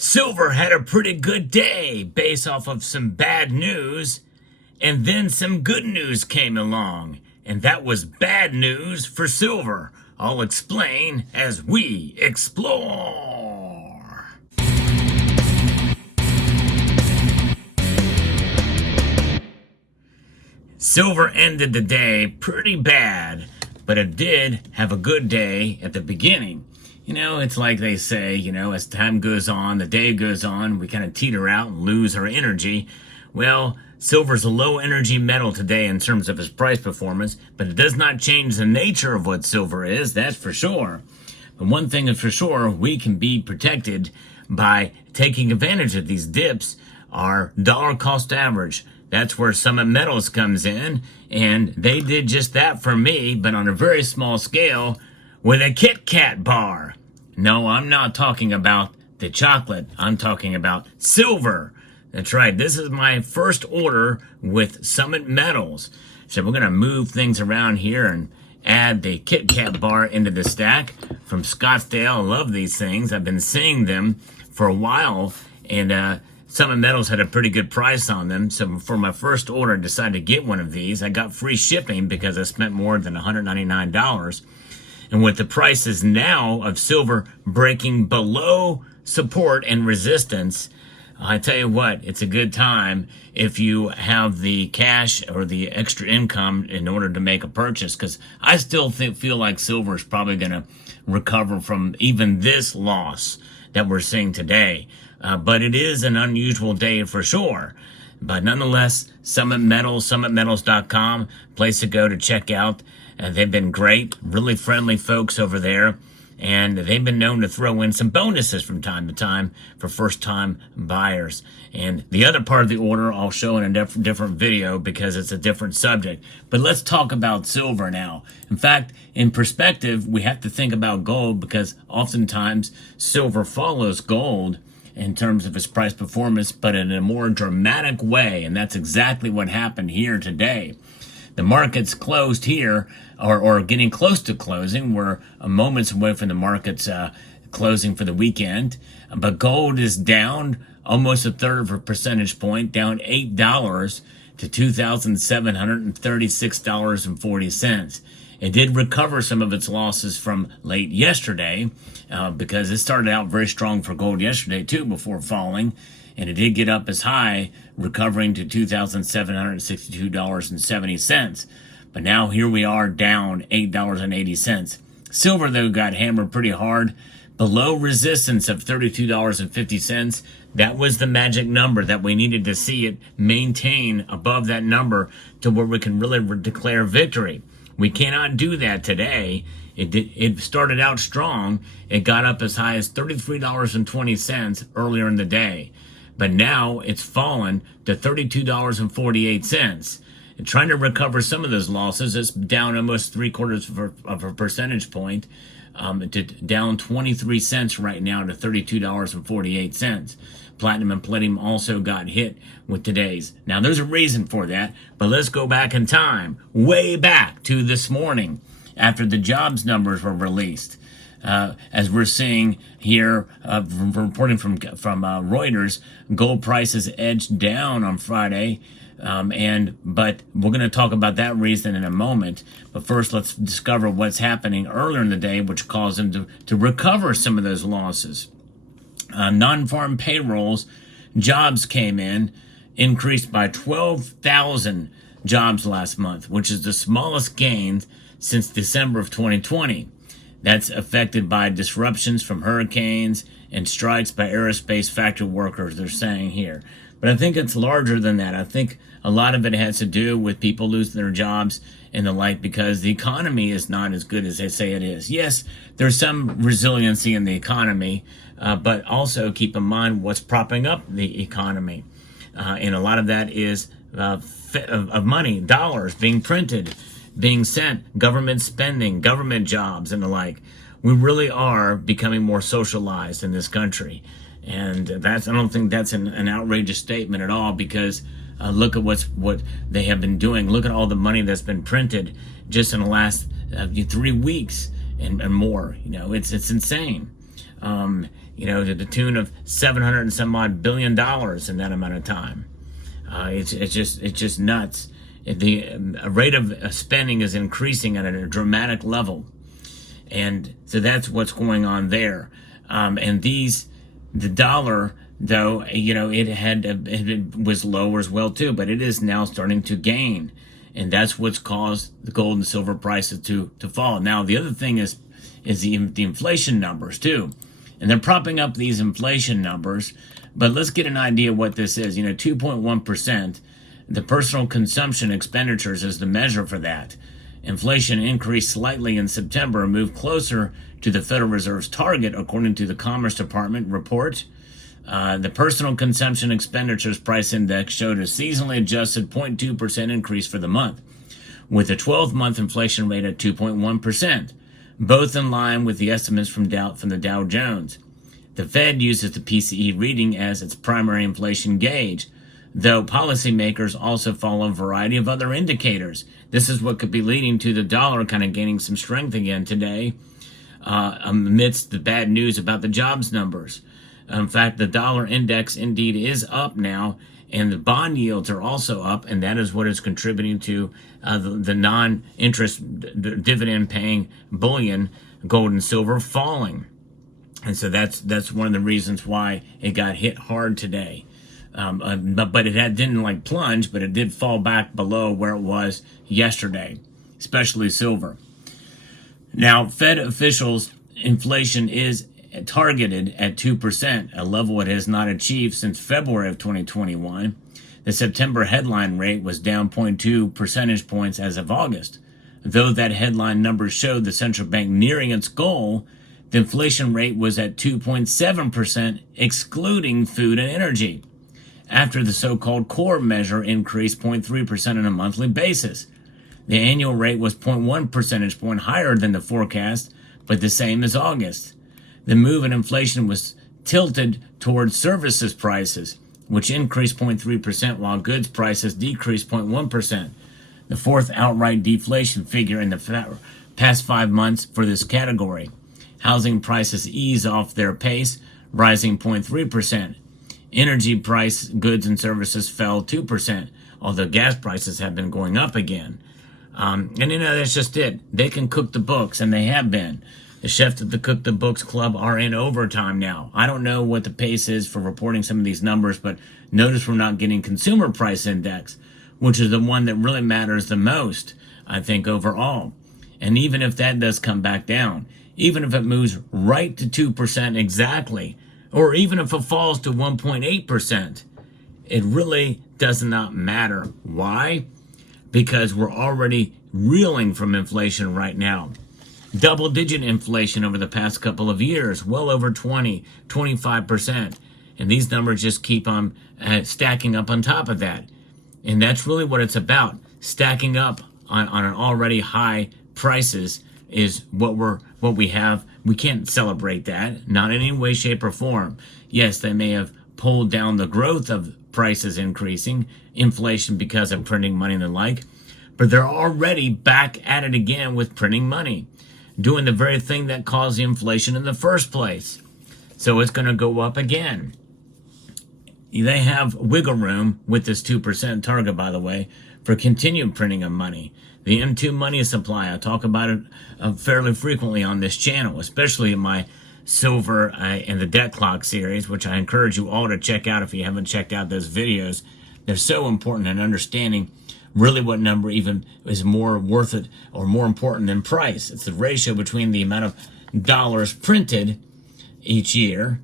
Silver had a pretty good day based off of some bad news, and then some good news came along, and that was bad news for silver. I'll explain as we explore. Silver ended the day pretty bad, but it did have a good day at the beginning. It's like they say, as time goes on, the day goes on, we kind of teeter out and lose our energy. Well, silver's a low energy metal today in terms of its price performance, but it does not change the nature of what silver is, that's for sure. But one thing is for sure, we can be protected by taking advantage of these dips, our dollar cost average. That's where Summit Metals comes in, and they did just that for me, but on a very small scale, with a Kit Kat bar. No, I'm not talking about the chocolate. I'm talking about silver. That's right. This is my first order with Summit Metals. So we're going to move things around here and add the Kit Kat bar into the stack from Scottsdale. I love these things. I've been seeing them for a while, and Summit Metals had a pretty good price on them. So for my first order, I decided to get one of these. I got free shipping because I spent more than $199. And with the prices now of silver breaking below support and resistance, I tell you what, it's a good time if you have the cash or the extra income in order to make a purchase, because I still feel like silver is probably going to recover from even this loss that we're seeing today. But it is an unusual day for sure. But nonetheless, Summit Metals, summitmetals.com, place to go to check out. They've been great, really friendly folks over there, and they've been known to throw in some bonuses from time to time for first-time buyers. And the other part of the order I'll show in a different video because it's a different subject. But let's talk about silver now. In fact, in perspective, we have to think about gold because oftentimes silver follows gold in terms of its price performance, but in a more dramatic way, and that's exactly what happened here today. The market's closed here, or getting close to closing. We're moments away from the market's closing for the weekend. But gold is down almost a third of a percentage point, down $8 to $2,736.40. It did recover some of its losses from late yesterday because it started out very strong for gold yesterday too before falling. And it did get up as high, recovering to $2,762.70. But now here we are down $8.80. Silver, though, got hammered pretty hard. Below resistance of $32.50. That was the magic number that we needed to see it maintain above that number to where we can really declare victory. We cannot do that today. It started out strong. It got up as high as $33.20 earlier in the day. But now it's fallen to $32.48. And trying to recover some of those losses, it's down almost 3/4 of a percentage point, to down 23 cents right now to $32.48. Platinum and palladium also got hit with today's. Now there's a reason for that, but let's go back in time, way back to this morning after the jobs numbers were released. As we're seeing here, reporting from Reuters, gold prices edged down on Friday, but we're going to talk about that reason in a moment. But first, let's discover what's happening earlier in the day, which caused them to recover some of those losses. Non-farm payrolls, jobs came in, increased by 12,000 jobs last month, which is the smallest gain since December of 2020. That's affected by disruptions from hurricanes and strikes by aerospace factory workers, they're saying here. But I think it's larger than that. I think a lot of it has to do with people losing their jobs and the like because the economy is not as good as they say it is. Yes, there's some resiliency in the economy, but also keep in mind what's propping up the economy. And a lot of that is of money, dollars being printed, being sent, government spending, government jobs, and the like. We really are becoming more socialized in this country. And I don't think that's an outrageous statement at all because look at what they have been doing. Look at all the money that's been printed just in the last 3 weeks and more. It's insane. to the tune of 700 and some odd billion dollars in that amount of time. It's just nuts. The rate of spending is increasing at a dramatic level, and so that's what's going on there. The dollar, though, it was lower as well too, but it is now starting to gain, and that's what's caused the gold and silver prices to fall. Now, the other thing is the inflation numbers too, and they're propping up these inflation numbers. But let's get an idea of what this is. 2.1%. The personal consumption expenditures is the measure for that. Inflation increased slightly in September and moved closer to the Federal Reserve's target, according to the Commerce Department report. The personal consumption expenditures price index showed a seasonally adjusted 0.2% increase for the month, with a 12-month inflation rate at 2.1%, both in line with the estimates from the Dow Jones. The Fed uses the PCE reading as its primary inflation gauge, though policymakers also follow a variety of other indicators. This is what could be leading to the dollar kind of gaining some strength again today, amidst the bad news about the jobs numbers. In fact, the dollar index indeed is up now, and the bond yields are also up, and that is what is contributing to the non-interest dividend-paying bullion, gold and silver, falling. And so that's one of the reasons why it got hit hard today. But it didn't plunge, but it did fall back below where it was yesterday, especially silver. Now, Fed officials, inflation is targeted at 2%, a level it has not achieved since February of 2021. The September headline rate was down 0.2 percentage points as of August. Though that headline number showed the central bank nearing its goal, the inflation rate was at 2.7%, excluding food and energy, after the so-called core measure increased 0.3% on a monthly basis. The annual rate was 0.1 percentage point higher than the forecast, but the same as August. The move in inflation was tilted towards services prices, which increased 0.3%, while goods prices decreased 0.1%. The fourth outright deflation figure in the past 5 months for this category. Housing prices ease off their pace, rising 0.3%. Energy price, goods and services fell 2%, although gas prices have been going up again. That's just it. They can cook the books, and they have been. The chefs at the Cook the Books Club are in overtime now. I don't know what the pace is for reporting some of these numbers, but notice we're not getting consumer price index, which is the one that really matters the most, I think, overall. And even if that does come back down, even if it moves right to 2% exactly, or even if it falls to 1.8%, it really does not matter. Why? Because we're already reeling from inflation right now. Double-digit inflation over the past couple of years, well over 25%. And these numbers just keep on stacking up on top of that. And that's really what it's about. Stacking up on an already high prices is what we have. We can't celebrate that, not in any way, shape, or form. Yes, they may have pulled down the growth of prices increasing, inflation because of printing money and the like, but they're already back at it again with printing money, doing the very thing that caused the inflation in the first place. So it's going to go up again. They have wiggle room with this 2% target, by the way, for continued printing of money. The M2 money supply, I talk about it fairly frequently on this channel, especially in my silver and the debt clock series, which I encourage you all to check out if you haven't checked out those videos. They're so important in understanding really what number even is more worth it or more important than price. It's the ratio between the amount of dollars printed each year,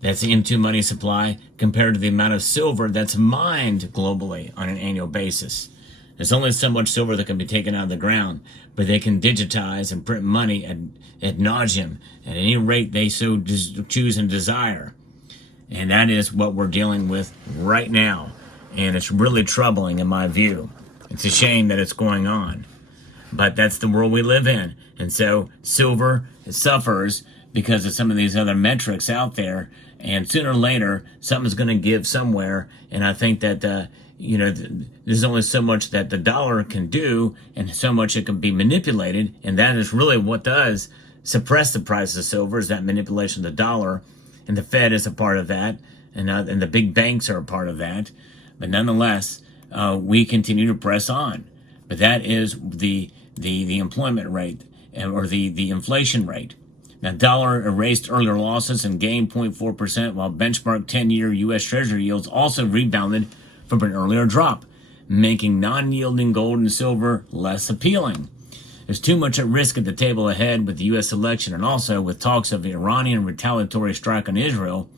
that's the M2 money supply, compared to the amount of silver that's mined globally on an annual basis. There's only so much silver that can be taken out of the ground, but they can digitize and print money ad nauseum at any rate they so choose and desire. And that is what we're dealing with right now. And it's really troubling in my view. It's a shame that it's going on. But that's the world we live in. And so silver suffers because of some of these other metrics out there. And sooner or later, something's going to give somewhere. And I think that, there's only so much that the dollar can do and so much it can be manipulated. And that is really what does suppress the price of silver is that manipulation of the dollar, and the Fed is a part of that, and the big banks are a part of that. But nonetheless, we continue to press on. But that is the employment rate, or the inflation rate. Now, dollar erased earlier losses and gained 0.4%, while benchmark 10-year U.S. Treasury yields also rebounded from an earlier drop, making non-yielding gold and silver less appealing. There's too much at risk at the table ahead with the U.S. election, and also with talks of the Iranian retaliatory strike on Israel,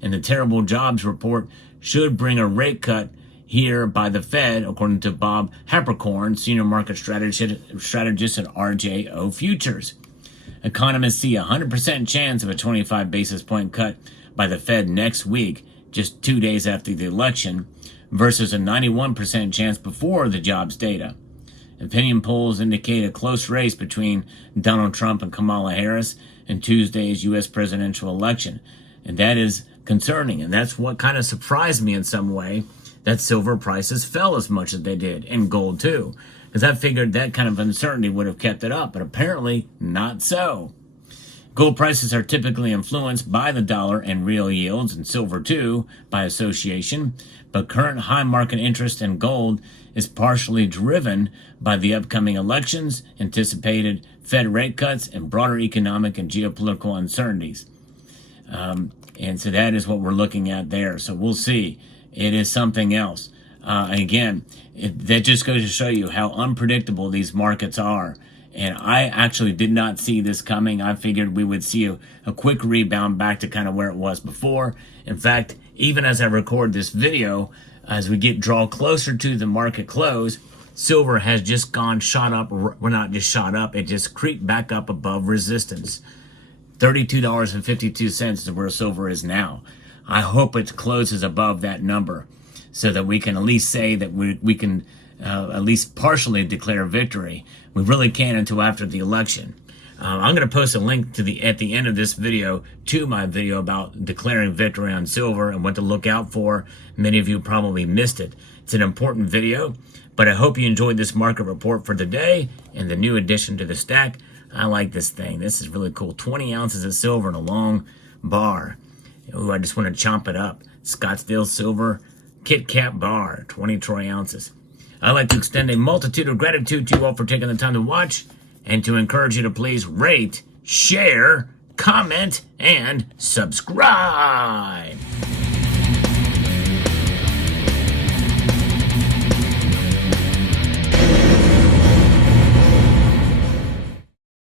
and the terrible jobs report should bring a rate cut here by the Fed, according to Bob Hapercorn, senior market strategist at RJO Futures. Economists see a 100% chance of a 25 basis point cut by the Fed next week, just 2 days after the election, versus a 91% chance before the jobs data. Opinion polls indicate a close race between Donald Trump and Kamala Harris in Tuesday's U.S. presidential election. And that is concerning. And that's what kind of surprised me in some way, that silver prices fell as much as they did, and gold too. Because I figured that kind of uncertainty would have kept it up, but apparently not so. Gold prices are typically influenced by the dollar and real yields, and silver too, by association, but current high market interest in gold is partially driven by the upcoming elections, anticipated Fed rate cuts, and broader economic and geopolitical uncertainties. And so that is what we're looking at there. So we'll see. It is something else. Again, that just goes to show you how unpredictable these markets are. And I actually did not see this coming. I figured we would see a quick rebound back to kind of where it was before. In fact, even as I record this video, as we draw closer to the market close, silver has just shot up. Well, not just shot up, it just creeped back up above resistance. $32.52 is where silver is now. I hope it closes above that number so that we can at least say that we can at least partially declare victory. We really can't until after the election. I'm going to post a link to at the end of this video to my video about declaring victory on silver and what to look out for. Many of you probably missed it. It's an important video, but I hope you enjoyed this market report for the day and the new addition to the stack. I like this thing. This is really cool. 20 ounces of silver in a long bar. Ooh, I just want to chomp it up. Scottsdale Silver Kit Kat bar, 20 troy ounces. I'd like to extend a multitude of gratitude to you all for taking the time to watch, and to encourage you to please rate, share, comment, and subscribe.